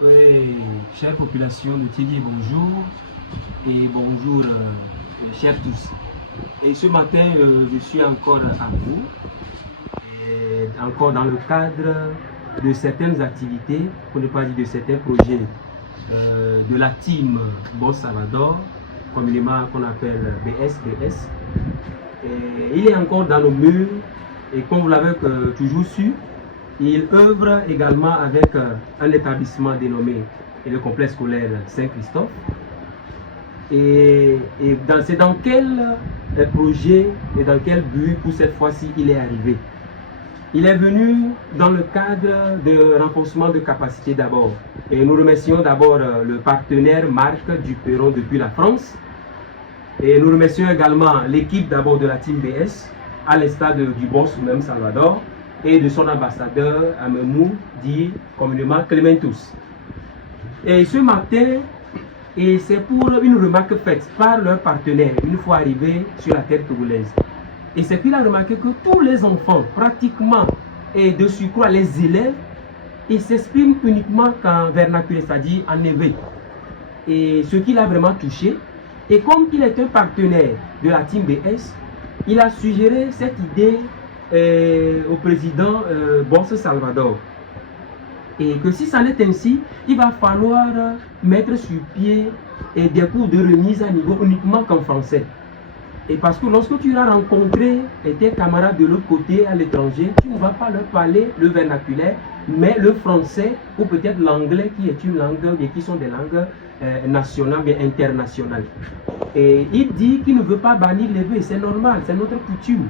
Oui, chère population de Thiédié, bonjour. Et bonjour, chers tous. Et ce matin, je suis encore à vous, et encore dans le cadre de certaines activités, pour ne pas dire de certains projets de la team Bon Salvador, communément qu'on appelle BSBS. Et il est encore dans nos murs, et comme vous l'avez toujours su, il œuvre également avec un établissement dénommé le complexe scolaire Saint-Christophe. C'est dans quel projet et dans quel but pour cette fois-ci il est arrivé? Il est venu dans le cadre de renforcement de capacité d'abord. Et nous remercions d'abord le partenaire Marc Duperron depuis la France. Et nous remercions également l'équipe d'abord de la team BS, à l'instar du boss même Salvador, et de son ambassadeur Amemou, dit communément Clementus. Et ce matin, et c'est pour une remarque faite par leur partenaire une fois arrivé sur la terre togolaise. Et c'est qu'il a remarqué que tous les enfants, pratiquement, et de surcroît les élèves, ils s'expriment uniquement qu'en vernaculaire, c'est-à-dire en éveil. Et ce qui l'a vraiment touché, et comme il est un partenaire de la team BS, il a suggéré cette idée au président Boss Salvador. Et que si ça n'est ainsi, il va falloir mettre sur pied des cours de remise à niveau uniquement qu'en français. Et parce que lorsque tu as rencontré tes camarades de l'autre côté à l'étranger, tu ne vas pas leur parler le vernaculaire, mais le français ou peut-être l'anglais qui est une langue, mais qui sont des langues nationales, mais internationales. Et il dit qu'il ne veut pas bannir les vœux, c'est normal, c'est notre coutume.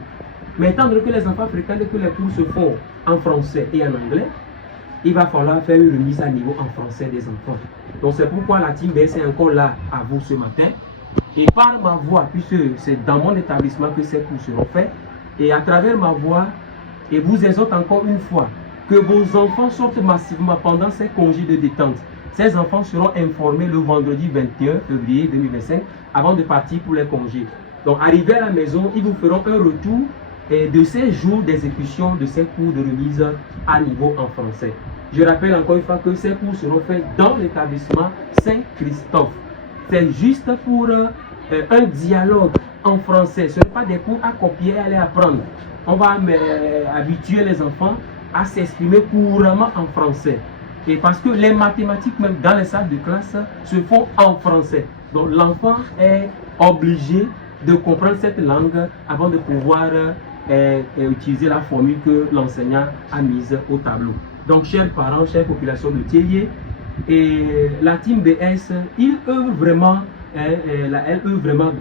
Mais étant donné que les enfants fréquentent que les cours se font en français et en anglais, il va falloir faire une remise à niveau en français des enfants. Donc c'est pourquoi la team BS est encore là à vous ce matin. Et par ma voix, puisque c'est dans mon établissement que ces cours seront faits, et à travers ma voix, et vous exhorte encore une fois que vos enfants sortent massivement pendant ces congés de détente. Ces enfants seront informés le vendredi 21 février 2025 avant de partir pour les congés. Donc arrivés à la maison, ils vous feront un retour de ces jours d'exécution de ces cours de remise à niveau en français. Je rappelle encore une fois que ces cours seront faits dans l'établissement Saint-Christophe. C'est juste pour un dialogue en français. Ce n'est pas des cours à copier et à aller apprendre. On va habituer les enfants à s'exprimer couramment en français. Et parce que les mathématiques, même dans les salles de classe, se font en français. Donc l'enfant est obligé de comprendre cette langue avant de pouvoir utiliser la formule que l'enseignant a mise au tableau. Donc, chers parents, chère population de Thiédié, et la team BS, elle œuvre vraiment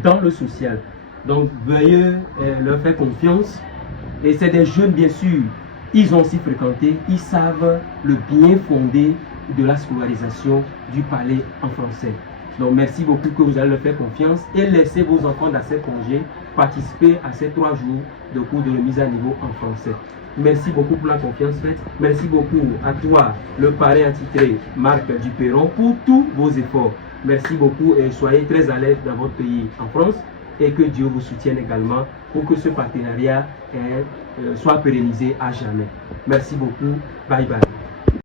dans le social. Donc, veuillez leur faire confiance. Et c'est des jeunes, bien sûr, ils ont aussi fréquenté, ils savent le bien fondé de la scolarisation du palais en français. Donc, merci beaucoup que vous allez leur faire confiance et laissez vos enfants dans ces congés participer à ces 3 jours de cours de remise à niveau en français. Merci beaucoup pour la confiance faite. Merci beaucoup à toi, le parrain attitré Marc Duperron, pour tous vos efforts. Merci beaucoup et soyez très à l'aise dans votre pays en France et que Dieu vous soutienne également pour que ce partenariat soit pérennisé à jamais. Merci beaucoup. Bye bye.